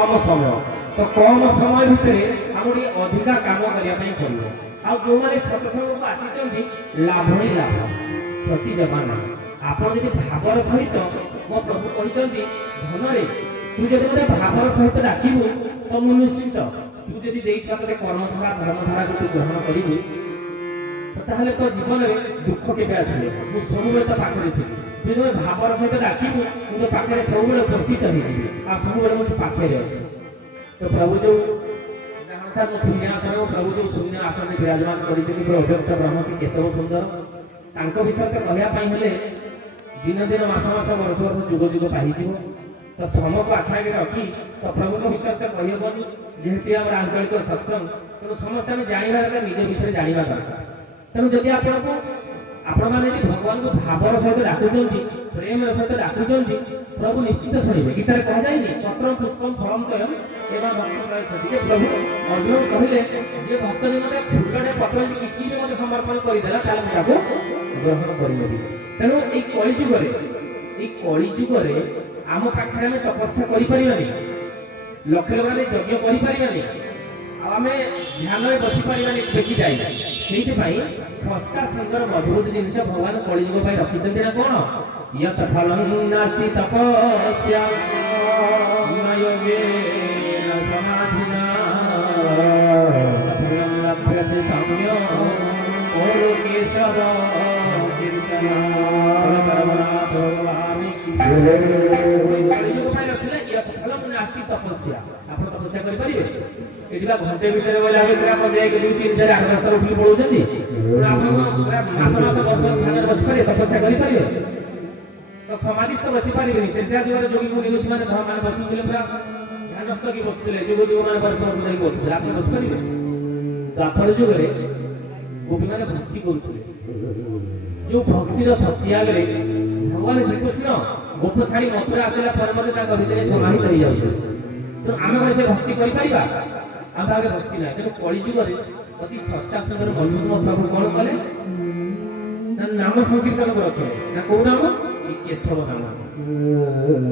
कम समय तो कम समय भितर आम अधिका काम करने पड़ो आ जो मैंने सत्संग को आसी लाभ ही लाभ क्षति जमा ना आप भावर सहित मो प्रभु कहते धन तू जब गोटे भावर सहित डाकू तो मुझे निश्चित तू जब गोटे कर्मधारा धर्मधारा को तू ग्रहण करू ताहले तो जीवन में दुख के आसे मुझे सब तो पाखे थी तू जो भावर सहित डाकू मुझे पाखे सब उपस्थित हो सब मुझे पाखे अच्छे तो प्रभु जो शून्यासन प्रभु जो शून्यासन विराजमान करव्यक्त ब्रह्म श्री केशव सुंदर विषय तो कहवाई दिन दिन मास मास वर्ष वर्ष जुग जुग पाई तो श्रम को आखि रखी तो प्रभु विषय तो कहबनी जेहेतु आम आंचलिक सत्संग तेणु समस्त आम जानवर निज विषय जानवा दरकार तेणु जदि आपण मैंने भगवान को भावर सहित डाकुंट प्रेम सहित डाकुंट प्रभु निश्चित शुणे गीतार कह जाए पत्रम पुष्पम फलम तयम एवं भक्त प्रभु अर्जुन कहले जे भक्त मत फुलटे पत्र किसी भी मत समर्पण करदेला ग्रहण कर तेणु कलिजुगे आम पाखे आम तपस्या कर लक्ष लक्ष यज्ञ कर आम ध्यान में बसी पारे बेसी जाए से सस्ता सुंदर मजबूत जिन भगवान कलिजुग रखी ना कौन यत फलं नास्ति तपस्या न योगेन समाधिना फलं लभ्यते सौम्य और केशव कीर्तना परमनाथ भवामि कलिजुग रखिले यत फलं नास्ति तपस्या आप तपस्या कर परिबे एडिबा घंटे भीतर बोला भीतर आप जाय 2 3 4 8 10 उठी पड़ोजंती आप पूरा मास मास वर्ष खाने बस पारे तपस्या कर परिबे तो समाधिस्थ बसी पारे तेजा जुगर जोगी मुनि ऋषि मैंने मान बसुले पूरा ध्यानस्थ की बसुले जुग जुग मान वर्ष वर्ष धरिक बसुले आप बस पारे द्वापर जुगरे गोपी मैंने भक्ति करुले जो भक्तिर शक्ति आगे भगवान श्रीकृष्ण गोप छाड़ी मथुरा आसला पर भितर समाहित हो जाए तो आम से भक्ति कर आम भागे भक्ति ना तेणु कलिजुगे अति सस्ता सुंदर मजबूत प्रभु कौन कले नाम संकीर्तन को रखे ना कौ नाम केशव नाम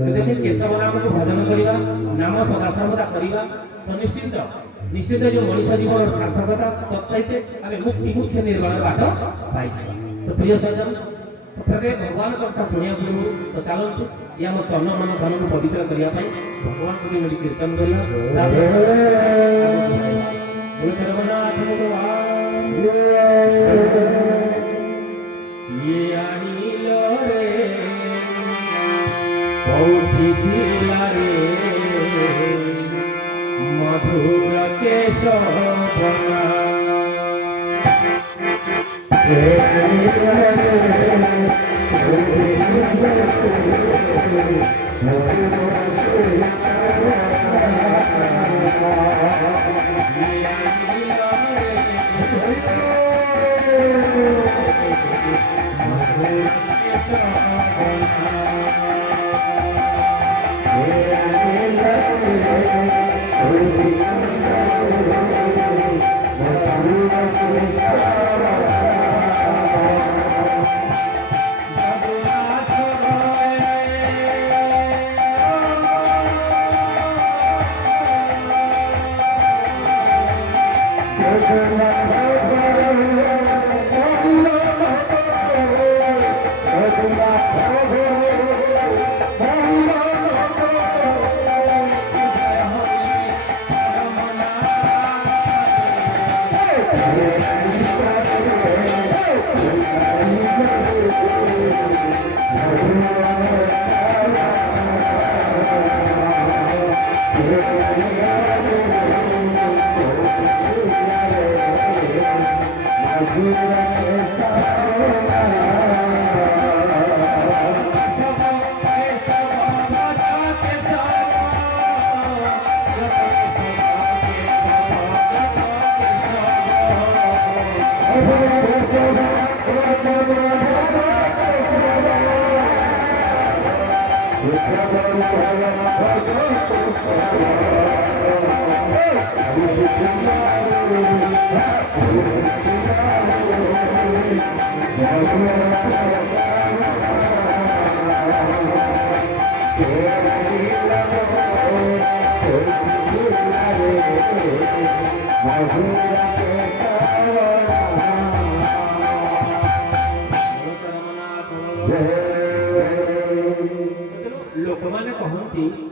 देखे केशव नाम को भजन करवा नाम सदा सर्वदा करवा तो निश्चित निश्चित जो मनुष्य जीवन सार्थकता तत्सहित आम मुक्ति मुख्य निर्माण बाट पाई तो प्रिय सज्जन प्रत्येक भगवान कथा शुणा पूर्व तो चलतु या आम तन मन धन को पवित्र करने भगवान को मिली कीर्तन मधुर केशव Oh, ଲୋକମାନେ କହନ୍ତି